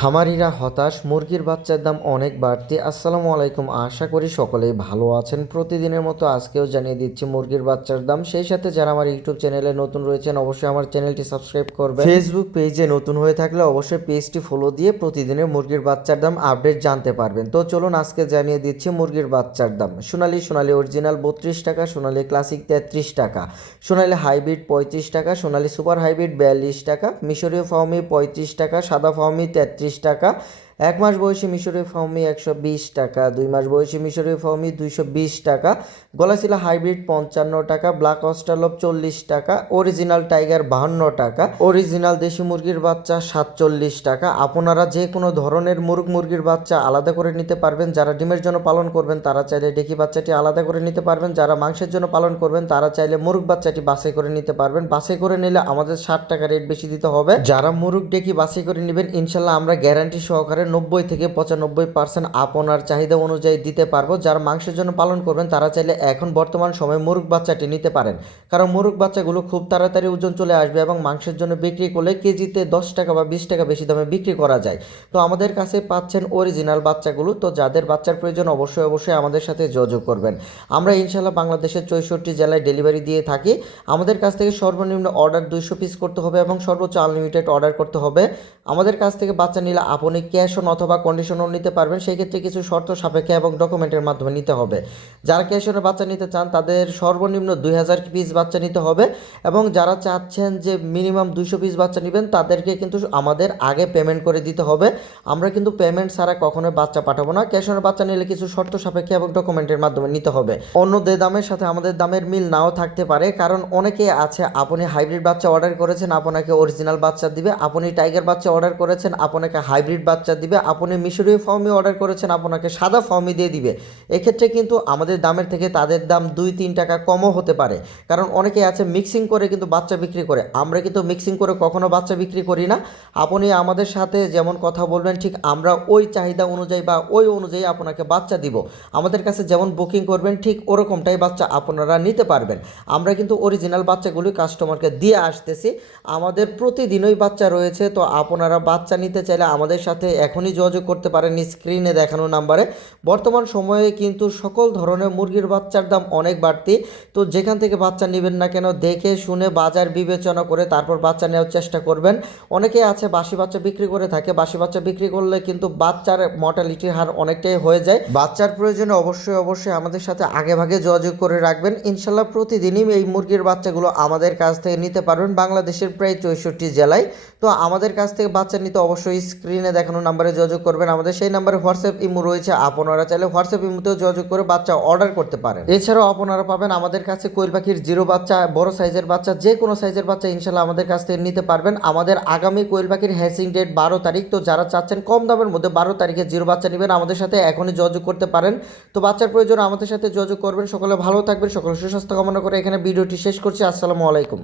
খামারিরা হতাশ, মুরগির বাচ্চার দাম অনেক বাড়তি। আসসালামু আলাইকুম, আশা করি সকলেই ভালো আছেন। প্রতিদিনের মতো আজকেও জানিয়ে দিচ্ছি মুরগির বাচ্চার দাম। সেই সাথে যারা আমার ইউটিউব চ্যানেলে নতুন রয়েছেন অবশ্যই আমার চ্যানেলটি সাবস্ক্রাইব করবেন। ফেসবুক পেজে নতুন হয়ে থাকলে অবশ্যই পেজটি ফলো দিয়ে প্রতিদিনের মুরগির বাচ্চার দাম আপডেট জানতে পারবেন। তো চলুন আজকে জানিয়ে দিচ্ছি মুরগির বাচ্চার দাম। সোনালী অরিজিনাল 32 টাকা, সোনালী ক্লাসিক 33 টাকা, সোনালী হাইব্রিড 35 টাকা, সোনালী সুপার হাইব্রিড 42 টাকা, মিশরীয় ফাউমি 35 টাকা, সাদা ফাউমি 33 টাকা, 1 মাস বয়সী মিশরীয় ফাউমি 120 টাকা, 2 মাস বয়সী মিশরীয় ফাউমি 220 টাকা, গলাশিলা হাইব্রিড 55 টাকা, ব্ল্যাক অস্ট্রালপ 40 টাকা, অরিজিনাল টাইগার 52 টাকা, অরিজিনাল দেশি মুরগির বাচ্চা 47 টাকা। আপনারা যে কোনো ধরনের মুরগির বাচ্চা আলাদা করে নিতে পারবেন। যারা ডিমের জন্য পালন করবেন তারা চাইলে ডেকি বাচ্চাটি আলাদা করে নিতে পারবেন। যারা মাংসের জন্য পালন করবেন তারা চাইলে মুরগ বাচ্চাটি বাছাই করে নিতে পারবেন। বাছাই করে নিলে আমাদের 60 টাকা রেট বেশি দিতে হবে। যারা মুরগ ডেকি বাছাই করে নেবেন ইনশাল্লাহ আমরা গ্যারান্টি সহকারে 90 থেকে 95% আপনার চাহিদা অনুযায়ী দিতে পারবো। যারা মাংসের জন্য পালন করবেন তারা চাইলে এখন বর্তমান সময়ে মুরগ বাচ্চাটি নিতে পারেন, কারণ মুরগ বাচ্চাগুলো খুব তাড়াতাড়ি ওজন চলে আসবে এবং মাংসের জন্য বিক্রি করলে কেজিতে 10 টাকা বা 20 টাকা বেশি দামে বিক্রি করা যায়। তো আমাদের কাছে পাচ্ছেন অরিজিনাল বাচ্চাগুলো। তো যাদের বাচ্চার প্রয়োজন অবশ্যই আমাদের সাথে যোগাযোগ করবেন। আমরা ইনশাল্লাহ বাংলাদেশের 64 জেলায় ডেলিভারি দিয়ে থাকি। আমাদের কাছ থেকে সর্বনিম্ন অর্ডার 200 পিস করতে হবে এবং সর্বোচ্চ আনলিমিটেড অর্ডার করতে হবে। আমাদের কাছ থেকে বাচ্চা নিলে আপনি ক্যাশ অন অথবা কন্ডিশনও নিতে পারবেন। সেই ক্ষেত্রে কিছু শর্ত সাপেক্ষে এবং ডকুমেন্টের মাধ্যমে নিতে হবে। যারা ক্যাশ অনে বাচ্চা নিতে চান তাদের সর্বনিম্ন 2000 পিস বাচ্চা নিতে হবে এবং যারা চাচ্ছেন যে মিনিমাম 200 পিস বাচ্চা নেবেন তাদেরকে কিন্তু আমাদের আগে পেমেন্ট করে দিতে হবে। আমরা কিন্তু পেমেন্ট ছাড়া কখনোই বাচ্চা পাঠাবো না। ক্যাশ অনে বাচ্চা নিলে কিছু শর্ত সাপেক্ষে এবং ডকুমেন্টের মাধ্যমে নিতে হবে। অন্যদের দামের সাথে আমাদের দামের মিল নাও থাকতে পারে, কারণ অনেকে আছে আপনি হাইব্রিড বাচ্চা অর্ডার করেছেন আপনাকে অরিজিনাল বাচ্চা দিবে, আপনি টাইগার বাচ্চা অর্ডার করেছেন আপনাকে হাইব্রিড বাচ্চা দিবে, আপনি মিশরীয় ফার্মি অর্ডার করেছেন আপনাকে সাদা ফার্মি দিয়ে দিবে। এক্ষেত্রে কিন্তু আমাদের দামের থেকে তাদের দাম 2-3 টাকা কমও হতে পারে, কারণ অনেকে আছে মিক্সিং করে কিন্তু বাচ্চা বিক্রি করে। আমরা কিন্তু মিক্সিং করে কখনো বাচ্চা বিক্রি করি না। আপনি আমাদের সাথে যেমন কথা বলবেন ঠিক আমরা ওই চাহিদা অনুযায়ী বা ওই অনুযায়ী আপনাকে বাচ্চা দিব। আমাদের কাছে যেমন বুকিং করবেন ঠিক ওরকমটাই বাচ্চা আপনারা নিতে পারবেন। আমরা কিন্তু অরিজিনাল বাচ্চাগুলি কাস্টমারকে দিয়ে আসতেছি। আমাদের প্রতিদিনই বাচ্চা রয়েছে। তো আপনারা বাচ্চা নিতে চাইলে আমাদের সাথে এখনই যোগাযোগ করতে পারেন স্ক্রিনে দেখানো নাম্বারে। বর্তমান সময়ে কিন্তু সকল ধরনের মুরগির বাচ্চার দাম অনেক বাড়তি। তো যেখান থেকে বাচ্চা নেবেন না কেন দেখে শুনে বাজার বিবেচনা করে তারপর বাচ্চা নেওয়ার চেষ্টা করবেন। অনেকে আছে বাসি বাচ্চা বিক্রি করে থাকে। বাসি বাচ্চা বিক্রি করলে কিন্তু বাচ্চার মর্টালিটির হার অনেকটাই হয়ে যায়। বাচ্চার প্রয়োজনে অবশ্যই আমাদের সাথে আগে ভাগে যোগাযোগ করে রাখবেন। ইনশাল্লাহ প্রতিদিনই এই মুরগির বাচ্চাগুলো আমাদের কাছ থেকে নিতে পারবেন বাংলাদেশের প্রায় 64 জেলায়। তো আমাদের কাছ থেকে বাচ্চা নিতে অবশ্যই স্ক্রিনে দেখানো নাম্বারে যোগাযোগ করবেন। আমাদের সেই নাম্বারে হোয়াটসঅ্যাপ ইমো রয়েছে, আপনারা চাইলে হোয়াটসঅ্যাপ ইমোতেও যোগাযোগ করে বাচ্চা অর্ডার করতে পারেন। এছাড়াও আপনারা পাবেন আমাদের কাছে কোয়েল পাখির জিরো বাচ্চা, বড় সাইজের বাচ্চা, যে কোনো সাইজের বাচ্চা ইনশাল্লাহ আমাদের কাছ থেকে নিতে পারবেন। আমাদের আগামী কোয়েল পাখির হ্যাচিং ডেট 12 তারিখ। তো যারা চাচ্ছেন কম দামের মধ্যে 12 তারিখে জিরো বাচ্চা নেবেন আমাদের সাথে এখনই যোগাযোগ করতে পারেন। তো বাচ্চার প্রয়োজন আমাদের সাথে যোগাযোগ করবেন। সকলে ভালো থাকবেন, সকলে সুস্বাস্থ্য কামনা করে এখানে ভিডিওটি শেষ করছি। আসসালামু আলাইকুম।